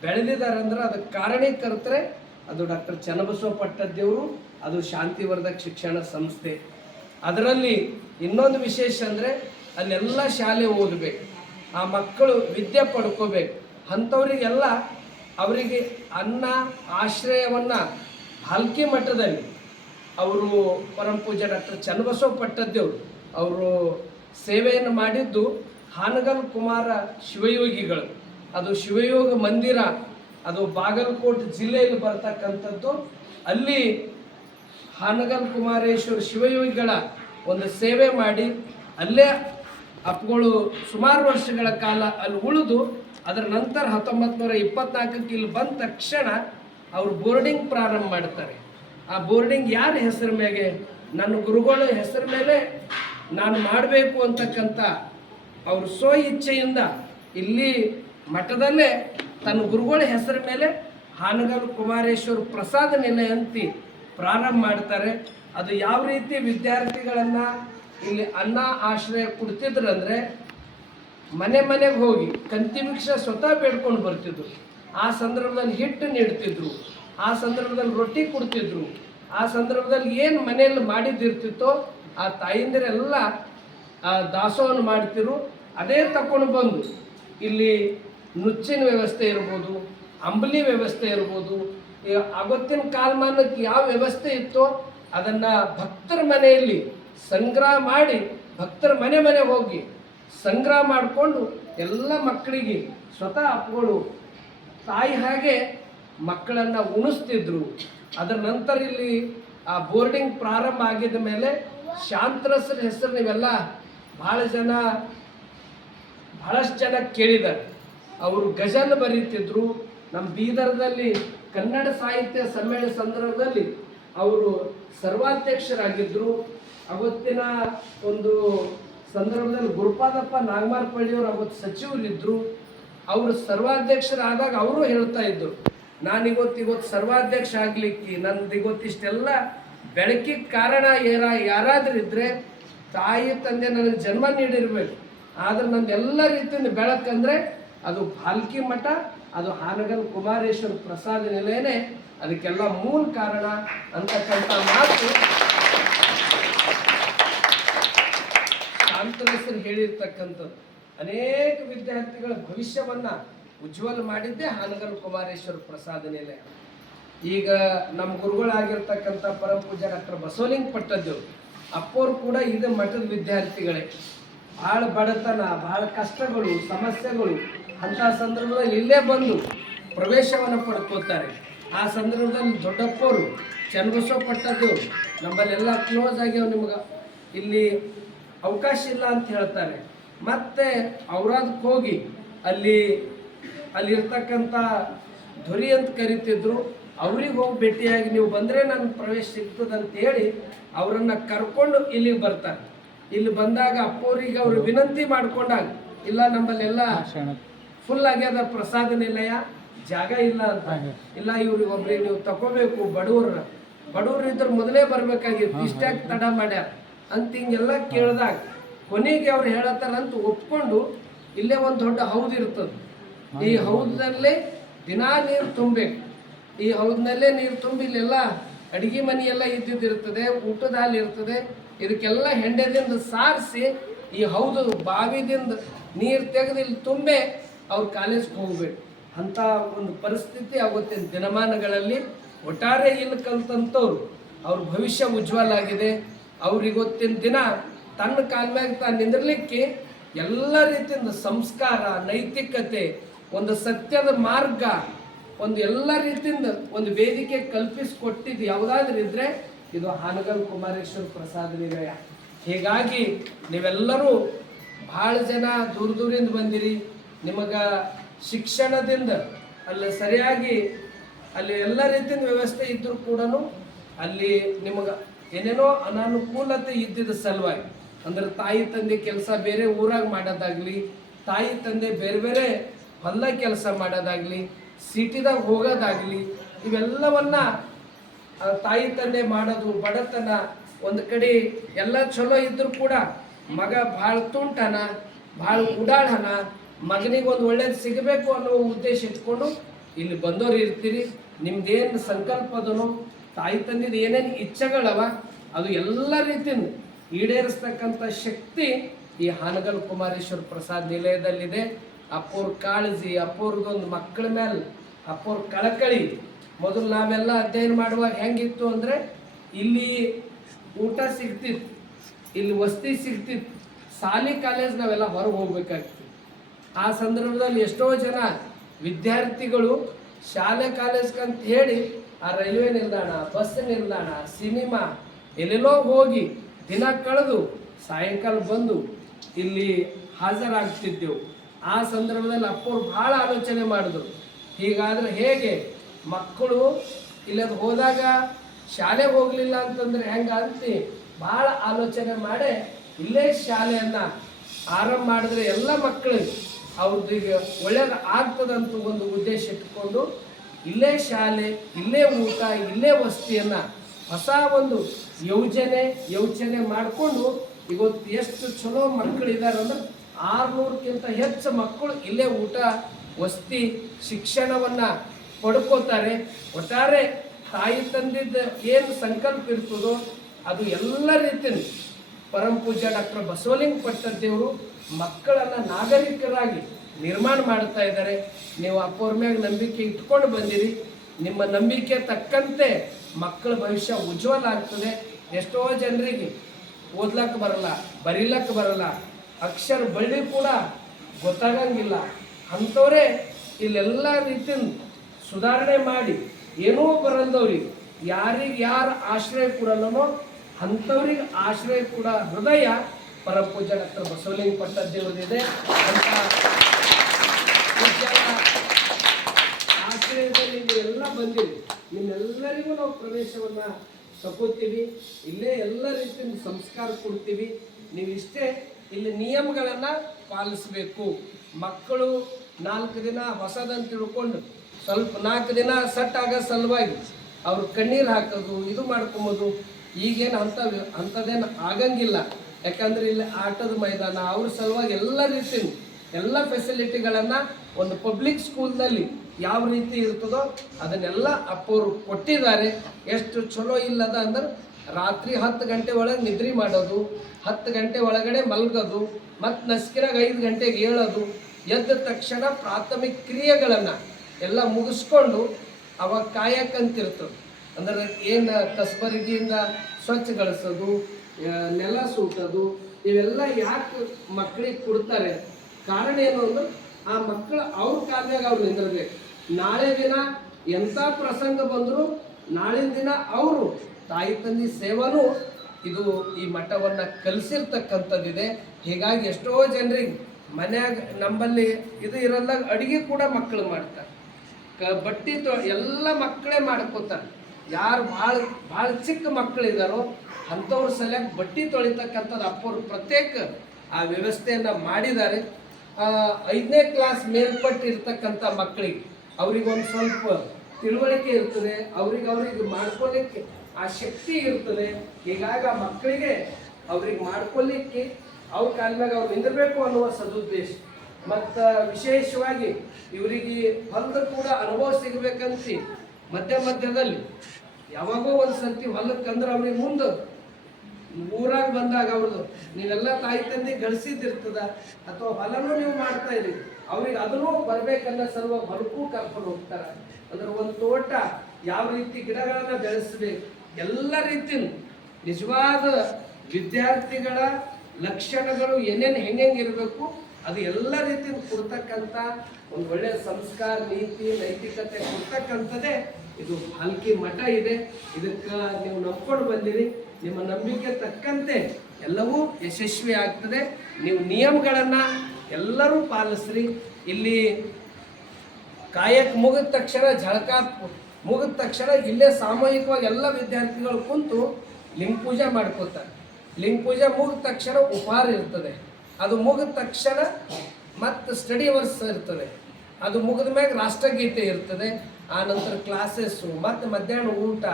ಬೆಳೆದಿದ್ದಾರೆ ಅಂದ್ರೆ ಅದಕ್ಕೆ ಕಾರಣೀಕರ್ತರೆ ಅದು ಡಾಕ್ಟರ್ ಚನ್ನಬಸವ ಪಟ್ಟದ್ದೇವರು ಅದು ಶಾಂತಿವರ್ಧಕ ಶಿಕ್ಷಣ ಸಂಸ್ಥೆ. ಅದರಲ್ಲಿ ಇನ್ನೊಂದು ವಿಶೇಷ ಅಂದರೆ ಅಲ್ಲೆಲ್ಲ ಶಾಲೆ ಓದಬೇಕು. ಆ ಮಕ್ಕಳು ವಿದ್ಯೆ ಪಡ್ಕೋಬೇಕು. ಅಂಥವರಿಗೆಲ್ಲ ಅವರಿಗೆ ಅನ್ನ, ಆಶ್ರಯವನ್ನು ಹಲ್ಕಿ ಮಟ್ಟದಲ್ಲಿ ಅವರು ಪರಮ ಪೂಜೆ ಡಾಕ್ಟರ್ ಚನ್ನಬಸವ ಪಟ್ಟದ್ದೇವರು ಅವರು ಸೇವೆಯನ್ನು ಮಾಡಿದ್ದು ಹಾನಗಲ್ ಕುಮಾರ ಶಿವಯೋಗಿಗಳು. ಅದು ಶಿವಯೋಗ ಮಂದಿರ ಅದು ಬಾಗಲಕೋಟೆ ಜಿಲ್ಲೆಯಲ್ಲಿ ಬರ್ತಕ್ಕಂಥದ್ದು. ಅಲ್ಲಿ ಹಾನಗಲ್ ಕುಮಾರೇಶ್ವರ ಶಿವಯೋಗಿಗಳ ಒಂದು ಸೇವೆ ಮಾಡಿ ಅಲ್ಲೇ ಅಪ್ಪಗಳು ಸುಮಾರು ವರ್ಷಗಳ ಕಾಲ ಅಲ್ಲಿ ಉಳಿದು ಅದರ ನಂತರ ಹತ್ತೊಂಬತ್ತು ನೂರ ಇಪ್ಪತ್ನಾಲ್ಕಕ್ಕೆ ಇಲ್ಲಿ ಬಂದ ತಕ್ಷಣ ಅವರು ಬೋರ್ಡಿಂಗ್ ಪ್ರಾರಂಭ ಮಾಡ್ತಾರೆ. ಆ ಬೋರ್ಡಿಂಗ್ ಯಾರ ಹೆಸರ ಮೇಲೆ ನನ್ನ ಗುರುಗಳ ಹೆಸರ ಮೇಲೆ ನಾನು ಮಾಡಬೇಕು ಅಂತಕ್ಕಂಥ ಅವ್ರ ಸ್ವ ಇಚ್ಛೆಯಿಂದ ಇಲ್ಲಿ ಮಠದಲ್ಲೇ ತನ್ನ ಗುರುಗಳ ಹೆಸರ ಮೇಲೆ ಹಾನಗಲ್ ಕುಮಾರೇಶ್ವರ ಪ್ರಸಾದ ನಿಲಯ ಅಂತಿ ಪ್ರಾರಂಭ ಮಾಡ್ತಾರೆ. ಅದು ಯಾವ ರೀತಿ ವಿದ್ಯಾರ್ಥಿಗಳನ್ನು ಇಲ್ಲಿ ಅನ್ನ ಆಶ್ರಯ ಕೊಡ್ತಿದ್ರು ಅಂದರೆ ಮನೆ ಮನೆಗೆ ಹೋಗಿ ಕಂತಿ ಭಿಕ್ಷ ಸ್ವತಃ ಬೇಡ್ಕೊಂಡು ಬರ್ತಿದ್ರು. ಆ ಸಂದರ್ಭದಲ್ಲಿ ಹಿಟ್ಟು ನೀಡ್ತಿದ್ರು. ಆ ಸಂದರ್ಭದಲ್ಲಿ ರೊಟ್ಟಿ ಕೊಡ್ತಿದ್ರು. ಆ ಸಂದರ್ಭದಲ್ಲಿ ಏನು ಮನೆಯಲ್ಲಿ ಮಾಡಿದ್ದಿರ್ತಿತ್ತೋ ಆ ತಾಯಿಂದರೆಲ್ಲ ಆ ದಾಸೋಹನ ಮಾಡ್ತಿರು ಅದೇ ತಕೊಂಡು ಬಂದು ಇಲ್ಲಿ ನುಚ್ಚಿನ ವ್ಯವಸ್ಥೆ ಇರ್ಬೋದು, ಅಂಬಲಿ ವ್ಯವಸ್ಥೆ ಇರ್ಬೋದು ಆಗತ್ತಿನ ಕಾಲಮಾನಕ್ಕೆ ಯಾವ ವ್ಯವಸ್ಥೆ ಇತ್ತೋ ಅದನ್ನು ಭಕ್ತರ ಮನೆಯಲ್ಲಿ ಸಂಗ್ರಹ ಮಾಡಿ, ಭಕ್ತರ ಮನೆ ಮನೆ ಹೋಗಿ ಸಂಗ್ರಹ ಮಾಡಿಕೊಂಡು ಎಲ್ಲ ಮಕ್ಕಳಿಗೆ ಸ್ವತಃ ಅಪ್ಪಗಳು ತಾಯಿ ಹಾಗೆ ಮಕ್ಕಳನ್ನು ಉಣಿಸ್ತಿದ್ರು. ಅದರ ನಂತರ ಇಲ್ಲಿ ಆ ಬೋರ್ಡಿಂಗ್ ಪ್ರಾರಂಭ ಆಗಿದ ಮೇಲೆ ಶಾಂತರಸರ ಹೆಸರು, ನೀವೆಲ್ಲ ಭಾಳ ಜನ ಭಾಳಷ್ಟು ಜನ ಕೇಳಿದ್ದಾರೆ. ಅವರು ಗಜಲ್ ಬರೀತಿದ್ರು. ನಮ್ಮ ಬೀದರ್ದಲ್ಲಿ ಕನ್ನಡ ಸಾಹಿತ್ಯ ಸಮ್ಮೇಳನ ಸಂದರ್ಭದಲ್ಲಿ ಅವರು ಸರ್ವಾಧ್ಯಕ್ಷರಾಗಿದ್ದರು ಅವತ್ತಿನ ಒಂದು ಸಂದರ್ಭದಲ್ಲಿ ಗುರುಪಾದಪ್ಪ ನಾಗಮಾರ್ಪಳ್ಳಿಯವರು ಅವತ್ತು ಸಚಿವರಿದ್ದರು ಅವರು ಸರ್ವಾಧ್ಯಕ್ಷರಾದಾಗ ಅವರು ಹೇಳ್ತಾ ಇದ್ದರು ನಾನಿವತ್ತು ಇವತ್ತು ಸರ್ವಾಧ್ಯಕ್ಷ ಆಗ್ಲಿಕ್ಕೆ ನಂದು ಇವತ್ತಿಷ್ಟೆಲ್ಲ ಬೆಳಕಿಗೆ ಕಾರಣ ಯಾರ ಯಾರಾದ್ರೂ ಇದ್ದರೆ ತಾಯಿ ತಂದೆ ನನಗೆ ಜನ್ಮ ನೀಡಿರಬೇಕು. ಆದ್ರೆ ನನ್ನ ಎಲ್ಲ ರೀತಿಯಿಂದ ಬೆಳಕಂದ್ರೆ ಅದು ಭಾಲ್ಕಿ ಮಠ, ಅದು ಹಾನಗಲ್ ಕುಮಾರೇಶ್ವರ ಪ್ರಸಾದ ನೆಲೆಯೇ ಅದಕ್ಕೆಲ್ಲ ಮೂಲ ಕಾರಣ ಅಂತಕ್ಕಂಥ ಮಾತು. ಶಾಂತರಸರು ಹೇಳಿರ್ತಕ್ಕಂಥದ್ದು. ಅನೇಕ ವಿದ್ಯಾರ್ಥಿಗಳ ಭವಿಷ್ಯವನ್ನ ಉಜ್ವಲ ಮಾಡಿದ್ದೇ ಹಾನಗಲ್ ಕುಮಾರೇಶ್ವರ ಪ್ರಸಾದ ನಿಲಯ. ಈಗ ನಮ್ಮ ಗುರುಗಳಾಗಿರ್ತಕ್ಕಂಥ ಪರಮ ಪೂಜ ಡಾಕ್ಟರ್ ಬಸವಲಿಂಗ ಪಟ್ಟದ್ದು ಅಪ್ಪೋರು ಕೂಡ ಇದು ಮಠದ ವಿದ್ಯಾರ್ಥಿಗಳೇ. ಭಾಳ ಬಡತನ, ಭಾಳ ಕಷ್ಟಗಳು, ಸಮಸ್ಯೆಗಳು ಅಂಥ ಸಂದರ್ಭದಲ್ಲಿ ಇಲ್ಲೇ ಬಂದು ಪ್ರವೇಶವನ್ನು ಪಡ್ಕೋತಾರೆ. ಆ ಸಂದರ್ಭದಲ್ಲಿ ದೊಡ್ಡಪ್ಪವರು, ಚನ್ನಬಸವ ನಮ್ಮಲ್ಲೆಲ್ಲ ಕ್ಲೋಸ್ ಆಗ್ಯಾವ ನಿಮ್ಗೆ ಇಲ್ಲಿ ಅವಕಾಶ ಇಲ್ಲ ಅಂತ ಹೇಳ್ತಾರೆ. ಮತ್ತೆ ಔರಾದಕ್ಕೆ ಹೋಗಿ ಅಲ್ಲಿ, ಅಲ್ಲಿರ್ತಕ್ಕಂಥ ಧ್ವರಿ ಅಂತ ಕರಿತಿದ್ರು. ಅವ್ರಿಗೆ ಹೋಗಿ ಭೇಟಿಯಾಗಿ ನೀವು ಬಂದರೆ ನನ್ನ ಪ್ರವೇಶ ಸಿಗ್ತದೆ ಅಂತ ಹೇಳಿ ಅವರನ್ನು ಕರ್ಕೊಂಡು ಇಲ್ಲಿಗೆ ಬರ್ತಾರೆ. ಇಲ್ಲಿ ಬಂದಾಗ ಅಪ್ಪೋರಿಗೆ ಅವರು ವಿನಂತಿ ಮಾಡ್ಕೊಂಡಾಗ, ಇಲ್ಲ ನಮ್ಮಲ್ಲೆಲ್ಲ ಫುಲ್ ಆಗ್ಯದ ಪ್ರಸಾದ ನಿಲಯ ಜಾಗ ಇಲ್ಲ ಅಂತ. ಇಲ್ಲ ಇವ್ರಿಗೆ ಒಬ್ರಿಗೆ ನೀವು ತಗೋಬೇಕು ಬಡವ್ರ ಬಡವ್ರು ಇದ್ರ ಮೊದಲೇ ಬರ್ಬೇಕಾಗಿತ್ತು. ಇಷ್ಟಾಗಿ ತಡ ಮಾಡ್ಯಾರ. ಅಂತ ಹಿಂಗೆಲ್ಲ ಕೇಳಿದಾಗ ಕೊನೆಗೆ ಅವ್ರು ಹೇಳತ್ತಾರಂತ ಒಪ್ಕೊಂಡು ಇಲ್ಲೇ ಒಂದು ದೊಡ್ಡ ಹೌದು ಇರ್ತದೆ. ಈ ಹೌದಲ್ಲೇ ದಿನಾ ನೀರು ತುಂಬಬೇಕು. ಈ ಹೌದ್ನಲ್ಲೇ ನೀರು ತುಂಬಿ ಇಲ್ಲೆಲ್ಲ ಅಡಿಗೆ ಮನೆ ಎಲ್ಲ ಇದ್ದಿದ್ದಿರ್ತದೆ ಊಟದ ಹಾಲು ಇರ್ತದೆ ಇದಕ್ಕೆಲ್ಲ ಹೆಂಡದಿಂದ ಸಾರಿಸಿ ಈ ಹೌದು ಬಾವಿದಿಂದ ನೀರು ತೆಗೆದು ಇಲ್ಲಿ ತುಂಬೆ ಅವ್ರು ಕಾಲೇಜ್ಗೆ ಹೋಗ್ಬೇಕು. ಅಂಥ ಒಂದು ಪರಿಸ್ಥಿತಿ ಅವತ್ತಿನ ದಿನಮಾನಗಳಲ್ಲಿ. ಒಟ್ಟಾರೆ ಇಲ್ಲಿ ಕಲ್ತಂಥವ್ರು, ಅವ್ರ ಭವಿಷ್ಯ ಉಜ್ವಲ ಆಗಿದೆ. ಅವ್ರಿಗೊತ್ತಿನ ದಿನ ತನ್ನ ಕಾಲ ಮ್ಯಾಗ ತಾನು ನಿಂದಿರ್ಲಿಕ್ಕೆ ಎಲ್ಲ ರೀತಿಯಿಂದ ಸಂಸ್ಕಾರ, ನೈತಿಕತೆ, ಒಂದು ಸತ್ಯದ ಮಾರ್ಗ, ಒಂದು ಎಲ್ಲ ರೀತಿಯಿಂದ ಒಂದು ವೇದಿಕೆ ಕಲ್ಪಿಸಿಕೊಟ್ಟಿದ್ದು ಯಾವುದಾದ್ರೂ ಇದ್ರೆ ಇದು ಹಾನಗಲ್ ಕುಮಾರೇಶ್ವರ ಪ್ರಸಾದ ನಿಲಯ ಹೀಗಾಗಿ ನೀವೆಲ್ಲರೂ ಭಾಳ ಜನ ದೂರ ದೂರಿಂದ ಬಂದಿರಿ. ನಿಮಗ ಶಿಕ್ಷಣದಿಂದ ಅಲ್ಲಿ ಸರಿಯಾಗಿ ಅಲ್ಲಿ ಎಲ್ಲ ರೀತಿಯ ವ್ಯವಸ್ಥೆ ಇದ್ದರೂ ಕೂಡ ಅಲ್ಲಿ ನಿಮಗೆ ಏನೇನೋ ಅನಾನುಕೂಲತೆ ಇದ್ದಿದ್ದ ಸಲುವಾಗಿ, ಅಂದ್ರೆ ತಾಯಿ ತಂದೆ ಕೆಲಸ ಬೇರೆ ಊರಾಗ ಮಾಡೋದಾಗ್ಲಿ, ತಾಯಿ ತಂದೆ ಬೇರೆ ಬೇರೆ ಹೊಲ ಕೆಲಸ ಮಾಡೋದಾಗ್ಲಿ, ಸಿಟಿದಾಗ ಹೋಗೋದಾಗ್ಲಿ, ಇವೆಲ್ಲವನ್ನ ತಾಯಿ ತಂದೆ ಮಾಡೋದು, ಬಡತನ, ಒಂದು ಕಡೆ ಎಲ್ಲ ಚಲೋ ಇದ್ದರೂ ಕೂಡ ಮಗ ಭಾಳ ತುಂಟನ, ಭಾಳ ಉಡಾಳನ ಮಗನಿಗೆ ಒಂದು ಒಳ್ಳೇದು ಸಿಗಬೇಕು ಅನ್ನೋ ಉದ್ದೇಶ ಇಟ್ಕೊಂಡು ಇಲ್ಲಿ ಬಂದವರು ಇರ್ತೀರಿ. ನಿಮ್ದೇನು ಸಂಕಲ್ಪ ಅದನೋ? ತಾಯಿ ತಂದಿದ ಏನೇನು ಇಚ್ಛೆಗಳವ, ಅದು ಎಲ್ಲ ರೀತಿಯಿಂದ ಈಡೇರಿಸ್ತಕ್ಕಂಥ ಶಕ್ತಿ ಈ ಹಾನಗಲ್ ಕುಮಾರೇಶ್ವರ ಪ್ರಸಾದ್ ನಿಲಯದಲ್ಲಿದೆ. ಅಪ್ಪೋರ್ ಕಾಳಜಿ ಅಪ್ಪೋರ್ದೊಂದು ಮಕ್ಕಳ ಮೇಲೆ ಅಪ್ಪೋರ್ ಕಳಕಳಿ. ಮೊದಲು ನಾವೆಲ್ಲ ಅಧ್ಯಯನ ಮಾಡುವಾಗ ಹೆಂಗಿತ್ತು ಅಂದರೆ, ಇಲ್ಲಿ ಊಟ ಸಿಗ್ತಿತ್ತು, ಇಲ್ಲಿ ವಸತಿ ಸಿಗ್ತಿತ್ತು, ಶಾಲೆ ಕಾಲೇಜ್ ನಾವೆಲ್ಲ ಹೊರಗೆ ಹೋಗ್ಬೇಕಾಗ್ತಿತ್ತು ಆ ಸಂದರ್ಭದಲ್ಲಿ ಎಷ್ಟೋ ಜನ ವಿದ್ಯಾರ್ಥಿಗಳು ಶಾಲೆ ಕಾಲೇಜ್ಗಂತ ಹೇಳಿ ಆ ರೈಲ್ವೆ ನಿಲ್ದಾಣ, ಬಸ್ ನಿಲ್ದಾಣ, ಸಿನಿಮಾ, ಎಲ್ಲೆಲ್ಲೋ ಹೋಗಿ ದಿನ ಕಳೆದು ಸಾಯಂಕಾಲ ಬಂದು ಇಲ್ಲಿ ಹಾಜರಾಗ್ತಿದ್ದೆವು. ಆ ಸಂದರ್ಭದಲ್ಲಿ ಅಪ್ಪವ್ರು ಭಾಳ ಆಲೋಚನೆ ಮಾಡಿದ್ರು. ಹೀಗಾದ್ರೆ ಹೇಗೆ? ಮಕ್ಕಳು ಇಲ್ಲದ ಹೋದಾಗ ಶಾಲೆಗೆ ಹೋಗಲಿಲ್ಲ ಅಂತಂದ್ರೆ ಹೆಂಗೆ ಅಂತಿ? ಭಾಳ ಆಲೋಚನೆ ಮಾಡಿ ಇಲ್ಲೇ ಶಾಲೆಯನ್ನು ಆರಂಭ ಮಾಡಿದ್ರೆ ಎಲ್ಲ ಮಕ್ಕಳಿಗೆ ಅವ್ರದ್ದು ಈಗ ಒಳ್ಳೇದು ಆಗ್ತದಂತ ಒಂದು ಉದ್ದೇಶ ಇಟ್ಕೊಂಡು ಇಲ್ಲೇ ಶಾಲೆ, ಇಲ್ಲೇ ಊಟ, ಇಲ್ಲೇ ವಸತಿಯನ್ನು ಹೊಸ ಒಂದು ಯೋಜನೆ, ಯೋಚನೆ ಮಾಡಿಕೊಂಡು ಇವತ್ತು ಎಷ್ಟು ಚಲೋ ಮಕ್ಕಳಿದ್ದಾರೆ ಅಂದ್ರೆ ಆರ್ನೂರಕ್ಕಿಂತ ಹೆಚ್ಚು ಮಕ್ಕಳು ಇಲ್ಲೇ ಊಟ, ವಸತಿ, ಶಿಕ್ಷಣವನ್ನು ಪಡ್ಕೋತಾರೆ. ಒಟ್ಟಾರೆ ತಾಯಿ ತಂದಿದ್ದ ಏನು ಸಂಕಲ್ಪ ಇರ್ತದೋ ಅದು ಎಲ್ಲ ರೀತಿಯಲ್ಲಿ ಪರಮ ಪೂಜ್ಯ ಡಾಕ್ಟರ್ ಬಸವಲಿಂಗ ಪಟ್ಟದೇವರು ಮಕ್ಕಳನ್ನ ನಾಗರಿಕರಾಗಿ ನಿರ್ಮಾಣ ಮಾಡ್ತಾ ಇದ್ದಾರೆ. ನೀವು ಅಪ್ಪವ್ರ ಮ್ಯಾಗ ನಂಬಿಕೆ ಇಟ್ಕೊಂಡು ಬಂದಿರಿ. ನಿಮ್ಮ ನಂಬಿಕೆ ತಕ್ಕಂತೆ ಮಕ್ಕಳ ಭವಿಷ್ಯ ಉಜ್ವಲ ಆಗ್ತದೆ. ಎಷ್ಟೋ ಜನರಿಗೆ ಓದ್ಲಕ್ಕ ಬರಲ್ಲ, ಬರೀಲಕ್ಕ ಬರಲ್ಲ. ಅಕ್ಷರ ಬಳ್ಳಿ ಕೂಡ ಗೊತ್ತಾಗಂಗಿಲ್ಲ. ಅಂಥವರೇ ಇಲ್ಲೆಲ್ಲ ರೀತಿಯ ಸುಧಾರಣೆ ಮಾಡಿ ಏನೂ ಬರಲ್ದವ್ರಿಗೆ ಯಾರಿಗೆ ಯಾರು ಆಶ್ರಯ ಕೊಡಲ್ಲನೋ ಅಂಥವ್ರಿಗೆ ಆಶ್ರಯ ಕೂಡ ಹೃದಯ ಪರಮ ಪೂಜ್ಯ ಡಾಕ್ಟರ್ ಬಸವಲಿಂಗ ಪಟ್ಟದ್ದೇವರಿದೆ ಅಂತ ಆಶ್ರಯದಲ್ಲಿ ನೀವೆಲ್ಲ ಬಂದಿರಿ. ನಿಮ್ಮೆಲ್ಲರಿಗೂ ನಾವು ಪ್ರವೇಶವನ್ನ ತಗೋತೀವಿ ಇಲ್ಲೇ ಎಲ್ಲ ರೀತಿಯ ಸಂಸ್ಕಾರ ಕೊಡ್ತೀವಿ. ನೀವಿಷ್ಟೇ ಇಲ್ಲಿ ನಿಯಮಗಳನ್ನ ಪಾಲಿಸಬೇಕು. ಮಕ್ಕಳು ನಾಲ್ಕು ದಿನ ಹೊಸದಂತ ತಿಳ್ಕೊಂಡು ಸ್ವಲ್ಪ ನಾಲ್ಕು ದಿನ ಸೆಟ್ ಆಗೋ ಸಲುವಾಗಿ ಅವ್ರು ಕಣ್ಣೀರು ಹಾಕೋದು, ಇದು ಮಾಡ್ಕೊಬೋದು. ಈಗೇನು ಅಂತ ಅಂಥದ್ದೇನು ಆಗಂಗಿಲ್ಲ. ಯಾಕಂದ್ರೆ ಇಲ್ಲಿ ಆಟದ ಮೈದಾನ, ಅವ್ರ ಸಲುವಾಗಿ ಎಲ್ಲ ರೀತಿ ಎಲ್ಲ ಫೆಸಿಲಿಟಿಗಳನ್ನು ಒಂದು ಪಬ್ಲಿಕ್ ಸ್ಕೂಲ್ನಲ್ಲಿ ಯಾವ ರೀತಿ ಇರ್ತದೋ ಅದನ್ನೆಲ್ಲ ಅಪ್ಪವರು ಕೊಟ್ಟಿದ್ದಾರೆ. ಎಷ್ಟು ಚಲೋ ಇಲ್ಲದ ಅಂದ್ರೆ ರಾತ್ರಿ ಹತ್ತು ಗಂಟೆ ಒಳಗೆ ನಿದ್ರೆ ಮಾಡೋದು, ಹತ್ತು ಗಂಟೆ ಒಳಗಡೆ ಮಲಗೋದು, ಮತ್ತು ನಸ್ಕಿರಾಗ ಐದು ಗಂಟೆಗೆ ಏಳೋದು, ಎದ್ದ ತಕ್ಷಣ ಪ್ರಾಥಮಿಕ ಕ್ರಿಯೆಗಳನ್ನು ಎಲ್ಲ ಮುಗಿಸ್ಕೊಂಡು ಅವಾಗ ಕಾಯಕ್ಕಂತಿರ್ತದೆ ಅಂದ್ರೆ ಏನು ಕಸ್ಬರಿಗೆಯಿಂದ ಸ್ವಚ್ಛಗೊಳಿಸೋದು ನೆಲ ಸುಟ್ಟೋದು ಇವೆಲ್ಲ ಯಾಕೆ ಮಕ್ಕಳಿಗೆ ಕೊಡ್ತಾರೆ? ಕಾರಣ ಏನು ಅಂದ್ರೆ, ಆ ಮಕ್ಕಳು ಅವ್ರ ಕಾಲ್ನಾಗ ಅವ್ರು ನಿಂದಿರ್ಬೇಕು. ನಾಳೆ ದಿನ ಎಂಥ ಪ್ರಸಂಗ ಬಂದರೂ, ನಾಳಿನ ದಿನ ಅವರು, ತಾಯಿ ತಂದೆ ಸೇವನೂ ಇದು ಈ ಮಠವನ್ನು ಕಲಿಸಿರ್ತಕ್ಕಂಥದ್ದಿದೆ. ಹೀಗಾಗಿ ಎಷ್ಟೋ ಜನರಿಗೆ ಮನ್ಯಾಗ ನಮ್ಮಲ್ಲಿ ಇದು ಇರಲ್ಲ ಅಡಿಗೆ ಕೂಡ ಮಕ್ಕಳು ಮಾಡ್ತಾರೆ. ಕ, ಬಟ್ಟೆ ತೊ, ಎಲ್ಲ ಮಕ್ಕಳೇ ಮಾಡ್ಕೋತಾರೆ. ಯಾರು ಭಾಳ ಭಾಳ ಚಿಕ್ಕ ಮಕ್ಕಳಿದ್ದಾರೋ ಅಂಥವ್ರ ಸಲಕ್ಕೆ ಬಟ್ಟೆ ತೊಳಿತಕ್ಕಂಥದ್ದು ಅಪ್ಪರು ಪ್ರತ್ಯೇಕ ಆ ವ್ಯವಸ್ಥೆಯನ್ನು ಮಾಡಿದ್ದಾರೆ. ಐದನೇ ಕ್ಲಾಸ್ ಮೇಲ್ಪಟ್ಟಿರ್ತಕ್ಕಂಥ ಮಕ್ಕಳಿಗೆ ಅವ್ರಿಗೆ ಒಂದು ಸ್ವಲ್ಪ ತಿಳುವಳಿಕೆ ಇರ್ತದೆ, ಅವ್ರಿಗೆ ಅವ್ರಿಗೆ ಮಾಡ್ಕೊಳ್ಳಿಕ್ಕೆ ಆ ಶಕ್ತಿ ಇರ್ತದೆ. ಹೀಗಾಗಿ ಆ ಮಕ್ಕಳಿಗೆ ಅವ್ರಿಗೆ ಮಾಡ್ಕೊಳ್ಳಿಕ್ಕೆ ಅವ್ರ ಕಾಲ್ಮ್ಯಾಗ ಅವ್ರು ನಿಂದಿರಬೇಕು ಅನ್ನುವ ಸದುದ್ದೇಶ. ಮತ್ತು ವಿಶೇಷವಾಗಿ ಇವರಿಗೆ ಹೊಲದ ಕೂಡ ಅನುಭವ ಸಿಗಬೇಕಂತ ಮಧ್ಯ ಮಧ್ಯದಲ್ಲಿ ಯಾವಾಗೋ ಒಂದು ಸರ್ತಿ ಹೊಲಕ್ಕಂದ್ರೆ ಅವ್ರಿಗೆ ಮುಂದೆ. ಊರಾಗ ಬಂದಾಗ ಅವ್ರದ್ದು ನೀವೆಲ್ಲ ತಾಯಿ ತಂದೆ ಗಳಿಸಿದ್ದಿರ್ತದ, ಅಥವಾ ಹೊಲನೂ ನೀವು ಮಾಡ್ತಾ ಇರಿ. ಅವ್ರಿಗೆ ಅದನ್ನು ಬರ್ಬೇಕನ್ನೋ ಸರ್ವ, ಹೊಲಕ್ಕೂ ಕರ್ಕೊಂಡು ಹೋಗ್ತಾರ. ಅಂದ್ರೆ ಒಂದು ತೋಟ ಯಾವ ರೀತಿ ಗಿಡಗಳನ್ನ ಬೆಳೆಸ್ಬೇಕು, ಎಲ್ಲ ರೀತಿಯಿಂದ ನಿಜವಾದ ವಿದ್ಯಾರ್ಥಿಗಳ ಲಕ್ಷಣಗಳು ಏನೇನು ಹೆಂಗೆಂಗೆ ಇರಬೇಕು, ಅದು ಎಲ್ಲ ರೀತಿಯಿಂದ ಕೊಡ್ತಕ್ಕಂಥ ಒಂದು ಒಳ್ಳೆಯ ಸಂಸ್ಕಾರ, ನೀತಿ, ನೈತಿಕತೆ ಕೊಡ್ತಕ್ಕಂಥದ್ದೇ ಇದು ಹಲ್ಕಿ ಮಠ ಇದೆ. ಇದಕ್ಕೆ ನೀವು ನಂಬ್ಕೊಂಡು ಬಂದಿರಿ. ನಿಮ್ಮ ನಂಬಿಕೆ ತಕ್ಕಂತೆ ಎಲ್ಲವೂ ಯಶಸ್ವಿ ಆಗ್ತದೆ. ನೀವು ನಿಯಮಗಳನ್ನು ಎಲ್ಲರೂ ಪಾಲಿಸ್ರಿ. ಇಲ್ಲಿ ಕಾಯಕ್ ಮುಗಿದ ತಕ್ಷಣ ಝಳಕ ಮುಗಿದ ತಕ್ಷಣ ಇಲ್ಲೇ ಸಾಮೂಹಿಕವಾಗಿ ಎಲ್ಲ ವಿದ್ಯಾರ್ಥಿಗಳು ಕುಂತು ಲಿಂಗ ಪೂಜೆ ಮಾಡ್ಕೋತಾರೆ ಲಿಂಗ ಪೂಜೆ ಮುಗಿದ ತಕ್ಷಣ ಉಪಹಾರ ಇರ್ತದೆ. ಅದು ಮುಗಿದ ತಕ್ಷಣ ಮತ್ತು ಸ್ಟಡಿ ಅವರ್ಸ್ ಇರ್ತದೆ. ಅದು ಮುಗಿದ ಮ್ಯಾಗ ರಾಷ್ಟ್ರಗೀತೆ ಇರ್ತದೆ. ಆ ನಂತರ ಕ್ಲಾಸಸ್ಸು ಮತ್ತು ಮಧ್ಯಾಹ್ನ ಊಟ,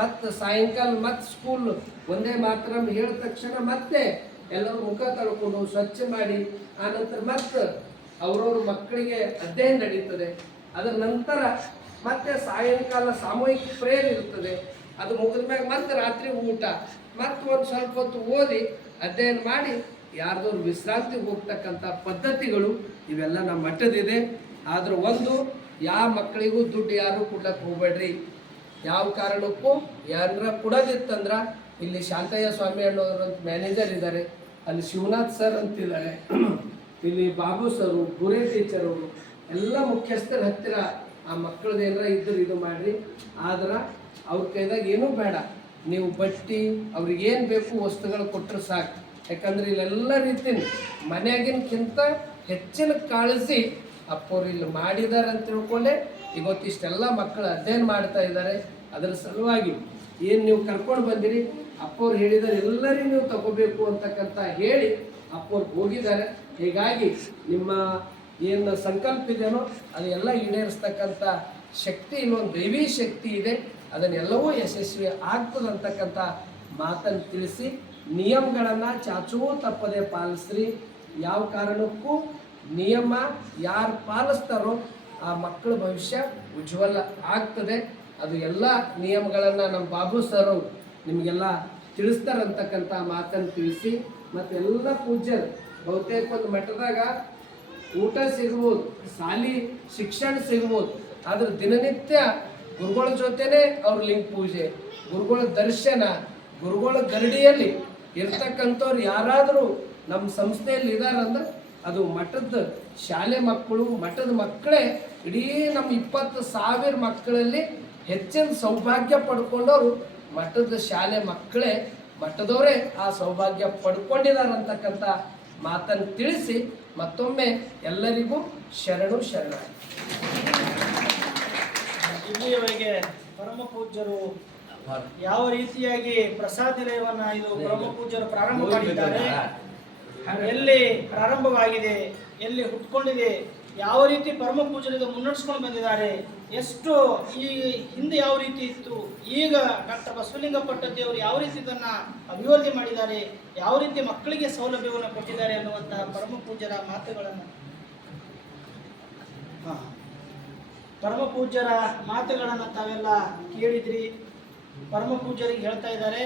ಮತ್ತು ಸಾಯಂಕಾಲ, ಮತ್ತು ಸ್ಕೂಲ್ ಒಂದೇ ಮಾತ್ರ ಹೇಳಿದ ತಕ್ಷಣ ಮತ್ತೆ ಎಲ್ಲರೂ ಮುಖ ತೊಳ್ಕೊಂಡು ಸ್ವಚ್ಛ ಮಾಡಿ, ಆ ನಂತರ ಮತ್ತೆ ಅವ್ರವ್ರ ಮಕ್ಕಳಿಗೆ ಅಧ್ಯಯನ ನಡೀತದೆ. ಅದರ ನಂತರ ಮತ್ತೆ ಸಾಯಂಕಾಲ ಸಾಮೂಹಿಕ ಪ್ರೇಯರ್ ಇರ್ತದೆ ಅದು ಮುಗಿದ ಮ್ಯಾಗ ಮತ್ತೆ ರಾತ್ರಿ ಊಟ, ಮತ್ತೆ ಒಂದು ಸ್ವಲ್ಪ ಹೊತ್ತು ಓದಿ ಅಧ್ಯಯನ ಮಾಡಿ ಯಾರ್ದವ್ರು ವಿಶ್ರಾಂತಿಗೆ ಹೋಗ್ತಕ್ಕಂಥ ಪದ್ಧತಿಗಳು ಇವೆಲ್ಲ ನಮ್ಮ ಮಟ್ಟದಿದೆ. ಆದರೂ ಒಂದು ಯಾವ ಮಕ್ಕಳಿಗೂ ದುಡ್ಡು ಯಾರು ಕೊಡ್ಲಕ್ಕೆ ಹೋಗ್ಬೇಡ್ರಿ. ಯಾವ ಕಾರಣಕ್ಕೂ ಯಾರ ಕೊಡೋದಿತ್ತಂದ್ರ ಇಲ್ಲಿ ಶಾಂತಯ್ಯ ಸ್ವಾಮಿ ಅನ್ನೋರು ಮ್ಯಾನೇಜರ್ ಇದ್ದಾರೆ ಅಲ್ಲಿ ಶಿವನಾಥ್ ಸರ್ ಅಂತಿದ್ದಾರೆ. ಇಲ್ಲಿ ಬಾಬು ಸರು ಗುರಿ ಟೀಚರು ಎಲ್ಲ ಮುಖ್ಯಸ್ಥರ ಹತ್ತಿರ ಆ ಮಕ್ಕಳದ್ದು ಏನಾರ ಇದ್ರು ಇದು ಮಾಡ್ರಿ. ಆದ್ರೆ ಅವ್ರ ಕೈದಾಗ ಏನೂ ಬೇಡ. ನೀವು ಬಟ್ಟಿ, ಅವ್ರಿಗೆ ಏನು ಬೇಕು ವಸ್ತುಗಳು ಕೊಟ್ಟರೆ ಸಾಕು. ಯಾಕಂದ್ರೆ ಇಲ್ಲೆಲ್ಲ ರೀತಿಯ ಮನೆಯಾಗಿನಕ್ಕಿಂತ ಹೆಚ್ಚಿನ ಕಾಳಜಿ ಅಪ್ಪವ್ರು ಇಲ್ಲಿ ಮಾಡಿದ್ದಾರೆ ಅಂತ ತಿಳ್ಕೊಂಡೆ. ಇವತ್ತಿಷ್ಟೆಲ್ಲ ಮಕ್ಕಳು ಅಧ್ಯಯನ ಮಾಡ್ತಾ ಇದ್ದಾರೆ. ಅದರ ಸಲುವಾಗಿ ಏನು ನೀವು ಕರ್ಕೊಂಡು ಬಂದಿರಿ? ಅಪ್ಪವ್ರು ಹೇಳಿದರೆ ಎಲ್ಲರಿಗೂ ನೀವು ತಗೋಬೇಕು ಅಂತಕ್ಕಂಥ ಹೇಳಿ ಅಪ್ಪವ್ರು ಹೋಗಿದ್ದಾರೆ. ಹೀಗಾಗಿ ನಿಮ್ಮ ಏನು ಸಂಕಲ್ಪ ಇದೆಯೋ ಅದೆಲ್ಲ ಈಡೇರಿಸ್ತಕ್ಕಂಥ ಶಕ್ತಿ, ಇನ್ನೊಂದು ದೈವಿ ಶಕ್ತಿ ಇದೆ. ಅದನ್ನೆಲ್ಲವೂ ಯಶಸ್ವಿ ಆಗ್ತದಂತಕ್ಕಂಥ ಮಾತನ್ನು ತಿಳಿಸಿ, ನಿಯಮಗಳನ್ನು ಚಾಚೂ ತಪ್ಪದೆ ಪಾಲಿಸ್ರಿ. ಯಾವ ಕಾರಣಕ್ಕೂ ನಿಯಮ ಯಾರು ಪಾಲಿಸ್ತಾರೋ ಆ ಮಕ್ಕಳ ಭವಿಷ್ಯ ಉಜ್ವಲ ಆಗ್ತದೆ. ಅದು ಎಲ್ಲ ನಿಯಮಗಳನ್ನು ನಮ್ಮ ಬಾಬು ಸರ್ ನಿಮಗೆಲ್ಲ ತಿಳಿಸ್ತಾರಂತಕ್ಕಂಥ ಮಾತನ್ನು ತಿಳಿಸಿ, ಮತ್ತು ಎಲ್ಲ ಪೂಜ್ಯರು ಬಹುತೇಕ ಒಂದು ಮಠದಾಗ ಊಟ ಸಿಗ್ಬೋದು ಸಾಲಿ ಶಿಕ್ಷಣ ಸಿಗ್ಬೋದು, ಆದ್ರೆ ದಿನನಿತ್ಯ ಗುರುಗಳ ಜೊತೆನೇ ಅವ್ರ ಲಿಂಗ ಪೂಜೆ, ಗುರುಗಳ ದರ್ಶನ, ಗುರುಗಳ ಗರಡಿಯಲ್ಲಿ ಇರ್ತಕ್ಕಂಥವ್ರು ಯಾರಾದರೂ ನಮ್ಮ ಸಂಸ್ಥೆಯಲ್ಲಿ ಇದಾರಂದ್ರೆ ಅದು ಮಠದ ಶಾಲೆ ಮಕ್ಕಳು ಮಠದ ಮಕ್ಕಳೇ ಇಡೀ ನಮ್ಮ ಇಪ್ಪತ್ತು ಸಾವಿರ ಮಕ್ಕಳಲ್ಲಿ ಹೆಚ್ಚಿನ ಸೌಭಾಗ್ಯ ಪಡ್ಕೊಂಡವರು ಮಠದ ಶಾಲೆ ಮಕ್ಕಳೇ ಮಠದವರೇ ಆ ಸೌಭಾಗ್ಯ ಪಡ್ಕೊಂಡಿದ್ದಾರೆ ಅಂತಕ್ಕಂಥ ಮಾತನ್ನು ತಿಳಿಸಿ ಮತ್ತೊಮ್ಮೆ ಎಲ್ಲರಿಗೂ ಶರಣು ಶರಣ ಇಲ್ಲಿಯವರೆಗೆ ಪರಮ ಪೂಜ್ಯರು ಯಾವ ರೀತಿಯಾಗಿ ಪ್ರಸಾದ ನಿಲಯವನ್ನ ಇದು ಪರಮ ಪೂಜ್ಯರು ಪ್ರಾರಂಭ ಮಾಡಿದ್ದಾರೆ? ಎಲ್ಲಿ ಪ್ರಾರಂಭವಾಗಿದೆ ಎಲ್ಲಿ ಹುಟ್ಕೊಂಡಿದೆ ಯಾವ ರೀತಿ ಪರಮ ಪೂಜ್ಯರಿಗೆ ಮುನ್ನಡೆಸ್ಕೊಂಡು ಬಂದಿದ್ದಾರೆ ಎಷ್ಟು ಈ ಹಿಂದೆ ಯಾವ ರೀತಿ ಇತ್ತು ಈಗ ಡಾಕ್ಟರ್ ಬಸವಲಿಂಗ ದೇವರು ಯಾವ ರೀತಿ ಇದನ್ನ ಅಭಿವೃದ್ಧಿ ಮಾಡಿದ್ದಾರೆ ಯಾವ ರೀತಿ ಮಕ್ಕಳಿಗೆ ಸೌಲಭ್ಯವನ್ನು ಕೊಟ್ಟಿದ್ದಾರೆ ಅನ್ನುವಂತಹ ಪರಮ ಪೂಜ್ಯರ ಮಾತುಗಳನ್ನು ಹಾ. ಪರಮ ಪೂಜ್ಯರ ಮಾತುಗಳನ್ನು ತಾವೆಲ್ಲ ಕೇಳಿದ್ರಿ ಪರಮ ಪೂಜ್ಯರಿಗೆ ಹೇಳ್ತಾ ಇದ್ದಾರೆ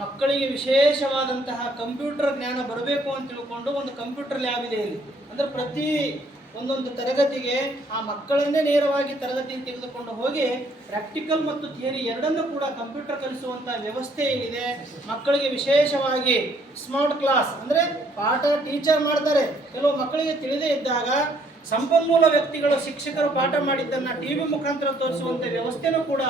ಮಕ್ಕಳಿಗೆ ವಿಶೇಷವಾದಂತಹ ಕಂಪ್ಯೂಟರ್ ಜ್ಞಾನ ಬರಬೇಕು ಅಂತ ತಿಳ್ಕೊಂಡು ಒಂದು ಕಂಪ್ಯೂಟರ್ ಲ್ಯಾಬ್ ಇದೆ ಇಲ್ಲಿ. ಅಂದ್ರೆ ಪ್ರತಿ ಒಂದೊಂದು ತರಗತಿಗೆ ಆ ಮಕ್ಕಳನ್ನೇ ನೇರವಾಗಿ ತರಗತಿ ತೆಗೆದುಕೊಂಡು ಹೋಗಿ ಪ್ರಾಕ್ಟಿಕಲ್ ಮತ್ತು ಥಿಯರಿ ಎರಡನ್ನೂ ಕೂಡ ಕಂಪ್ಯೂಟರ್ ಕಲಿಸುವಂತಹ ವ್ಯವಸ್ಥೆ ಏನಿದೆ ಮಕ್ಕಳಿಗೆ ವಿಶೇಷವಾಗಿ ಸ್ಮಾರ್ಟ್ ಕ್ಲಾಸ್ ಅಂದ್ರೆ ಪಾಠ ಟೀಚರ್ ಮಾಡ್ತಾರೆ. ಕೆಲವು ಮಕ್ಕಳಿಗೆ ತಿಳಿದೇ ಇದ್ದಾಗ ಸಂಪನ್ಮೂಲ ವ್ಯಕ್ತಿಗಳು ಶಿಕ್ಷಕರು ಪಾಠ ಮಾಡಿದ್ದನ್ನ ಟಿವಿ ಮುಖಾಂತರ ತೋರಿಸುವಂತ ವ್ಯವಸ್ಥೆನೂ ಕೂಡ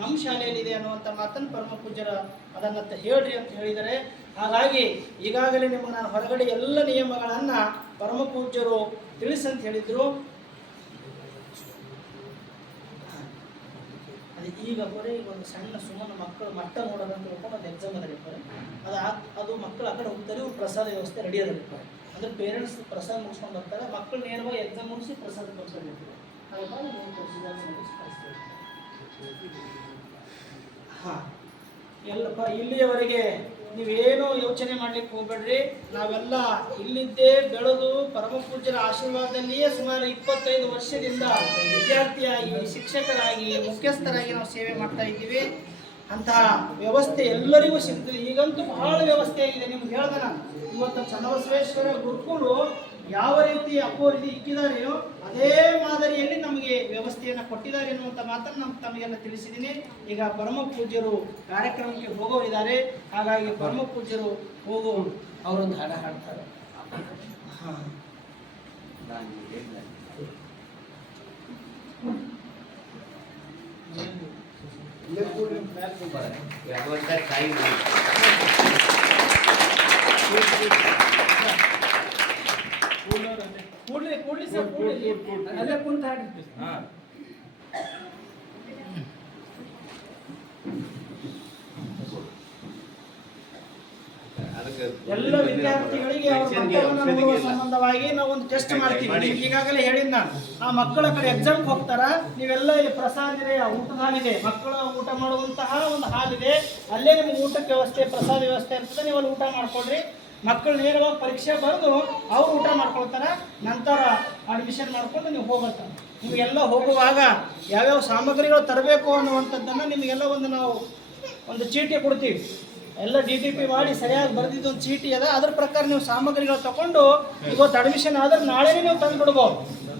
ನಮ್ಮ ಶಾಲೆಯಲ್ಲಿ ಇದೆ ಅನ್ನುವಂಥ ಮಾತನ್ನು ಪರಮ ಪೂಜ್ಯರ ಅದನ್ನ ಹೇಳ್ರಿ ಅಂತ ಹೇಳಿದರೆ, ಹಾಗಾಗಿ ಈಗಾಗಲೇ ನಿಮಗೆ ನಾನು ಹೊರಗಡೆ ಎಲ್ಲ ನಿಯಮಗಳನ್ನ ಪರಮ ಪೂಜ್ಯರು ತಿಳಿಸಂತ ಹೇಳಿದ್ರು. ಅದು ಈಗ ಬರೀ ಈಗ ಒಂದು ಸಣ್ಣ ಸುಮ್ಮನೆ ಮಕ್ಕಳು ಮಟ್ಟ ನೋಡೋದಂತ ತಿಳ್ಕೊಂಡು ಒಂದು ಎಕ್ಸಾಮ್ ಅದ ಅದು ಅದು ಮಕ್ಕಳು ಆ ಕಡೆ ಹೋಗ್ತಾರೆ ಪ್ರಸಾದ ವ್ಯವಸ್ಥೆ ರೆಡಿ ಅದ ಇರ್ತಾರೆ. ಅಂದ್ರೆ ಪೇರೆಂಟ್ಸ್ ಪ್ರಸಾದ ಮುಗಿಸ್ಕೊಂಡು ಬರ್ತಾರೆ ಮಕ್ಕಳು ನೇರವಾಗಿ ಎಕ್ಸಾಮ್ ಮುಗಿಸಿ ಪ್ರಸಾದ ಕಳಿಸ್ತೀವಿ ಹಾ. ಎಲ್ಲಪ್ಪ, ಇಲ್ಲಿಯವರೆಗೆ ನೀವೇನು ಯೋಚನೆ ಮಾಡ್ಲಿಕ್ಕೆ ಹೋಗ್ಬೇಡ್ರಿ. ನಾವೆಲ್ಲ ಇಲ್ಲಿದ್ದೇ ಬೆಳೆದು ಪರಮ ಪೂಜ್ಯರ ಆಶೀರ್ವಾದದಲ್ಲಿಯೇ ಸುಮಾರು ಇಪ್ಪತ್ತೈದು ವರ್ಷದಿಂದ ವಿದ್ಯಾರ್ಥಿಯಾಗಿ ಶಿಕ್ಷಕರಾಗಿ ಮುಖ್ಯಸ್ಥರಾಗಿ ನಾವು ಸೇವೆ ಮಾಡ್ತಾ ಇದ್ದೀವಿ. ಅಂತಹ ವ್ಯವಸ್ಥೆ ಎಲ್ಲರಿಗೂ ಸಿಗ್ತದೆ. ಈಗಂತೂ ಬಹಳ ವ್ಯವಸ್ಥೆ ಆಗಿದೆ ನಿಮ್ಗೆ ಹೇಳ್ದೆ ನಾನು. ಇವತ್ತು ಚನ್ನಬಸವೇಶ್ವರ ಗುರುಕುಲು ಯಾವ ರೀತಿ ಅಪೋರಿತಿ ಇಕ್ಕಿದಾರೆಯೋ ಅದೇ ಮಾದರಿಯಲ್ಲಿ ನಮಗೆ ವ್ಯವಸ್ಥೆಯನ್ನು ಕೊಟ್ಟಿದ್ದಾರೆ ಎನ್ನುವಂಥ ಮಾತ್ರ ನಮ್ಮ ತಮಗೆಲ್ಲ ತಿಳಿಸಿದ್ದೀನಿ. ಈಗ ಪರಮ ಪೂಜ್ಯರು ಕಾರ್ಯಕ್ರಮಕ್ಕೆ ಹೋಗೋರಿದ್ದಾರೆ. ಹಾಗಾಗಿ ಪರಮ ಪೂಜ್ಯರು ಹೋಗೋ. ಅವರೊಂದು ಹಾಡ ಹಾಡ್ತಾರೆ ಹಾ. ಕೂಡ್ಲಿ ಕೂಡ್ಲಿ ಸರ್ ಕೂಡ್ಲಿ ಅಲ್ಲೇ ಕುಂತ ಹಾಡಿರ್ತೀವಿ ಎಲ್ಲ ವಿದ್ಯಾರ್ಥಿಗಳಿಗೆ ಅವರ ಸಂಬಂಧವಾಗಿ ನಾವು ಒಂದು ಟೆಸ್ಟ್ ಮಾಡ್ತೀವಿ. ಈಗಾಗಲೇ ಹೇಳಿದ್ ನಾನು ಆ ಮಕ್ಕಳ ಕಡೆ ಎಕ್ಸಾಮ್ ಹೋಗ್ತಾರ? ನೀವೆಲ್ಲ ಇಲ್ಲಿ ಪ್ರಸಾದ ಇದೆ ಊಟದ ಹಾಲಿದೆ. ಮಕ್ಕಳ ಊಟ ಮಾಡುವಂತಹ ಒಂದು ಹಾಲಿದೆ. ಅಲ್ಲೇ ನಿಮ್ಗೆ ಊಟಕ್ಕೆ ವ್ಯವಸ್ಥೆ ಪ್ರಸಾದ ವ್ಯವಸ್ಥೆ ಇರ್ತದೆ. ನೀವು ಅಲ್ಲಿ ಊಟ ಮಾಡ್ಕೊಳ್ರಿ. ಮಕ್ಕಳು ನೇರವಾಗಿ ಪರೀಕ್ಷೆ ಬರೆದು ಅವ್ರು ಊಟ ಮಾಡ್ಕೊಳ್ತಾರ. ನಂತರ ಅಡ್ಮಿಷನ್ ಮಾಡ್ಕೊಂಡು ನೀವು ಹೋಗತ್ತ? ನಿಮಗೆಲ್ಲ ಹೋಗುವಾಗ ಯಾವ್ಯಾವ ಸಾಮಗ್ರಿಗಳು ತರಬೇಕು ಅನ್ನುವಂಥದ್ದನ್ನು ನಿಮಗೆಲ್ಲ ಒಂದು ನಾವು ಒಂದು ಚೀಟಿ ಕೊಡ್ತೀವಿ. ಎಲ್ಲ ಡಿ ಟಿ ಪಿ ಮಾಡಿ ಸರಿಯಾಗಿ ಬರೆದಿದ್ದು ಒಂದು ಚೀಟಿ ಅದ. ಅದ್ರ ಪ್ರಕಾರ ನೀವು ಸಾಮಗ್ರಿಗಳು ತಗೊಂಡು ಇವತ್ತು ಅಡ್ಮಿಷನ್ ಆದ್ರೆ ನಾಳೆನೇ ನೀವು ತಂದು ಬಿಡ್ಬೋದು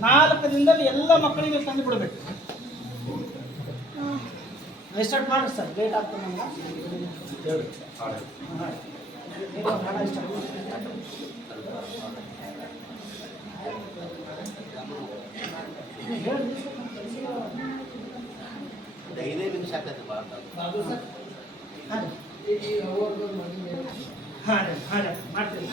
ನಾಲ್ಕು ದಿನದಲ್ಲಿ ಎಲ್ಲ ಮಕ್ಕಳಿಗೆ ನೀವು ತಂದು ಬಿಡಬೇಕು ಸ್ಟಾರ್ಟ್ ಮಾಡಿ ಸರ್. ಲೇಟ್ ಆಗ್ತದೆ ನಮ್ಗೆ. ಐದೈದು ನಿಮಿಷ ಆಗ್ತದೆ ಹಾಂ ಹಾಂ ಮಾಡ್ತೀನಿ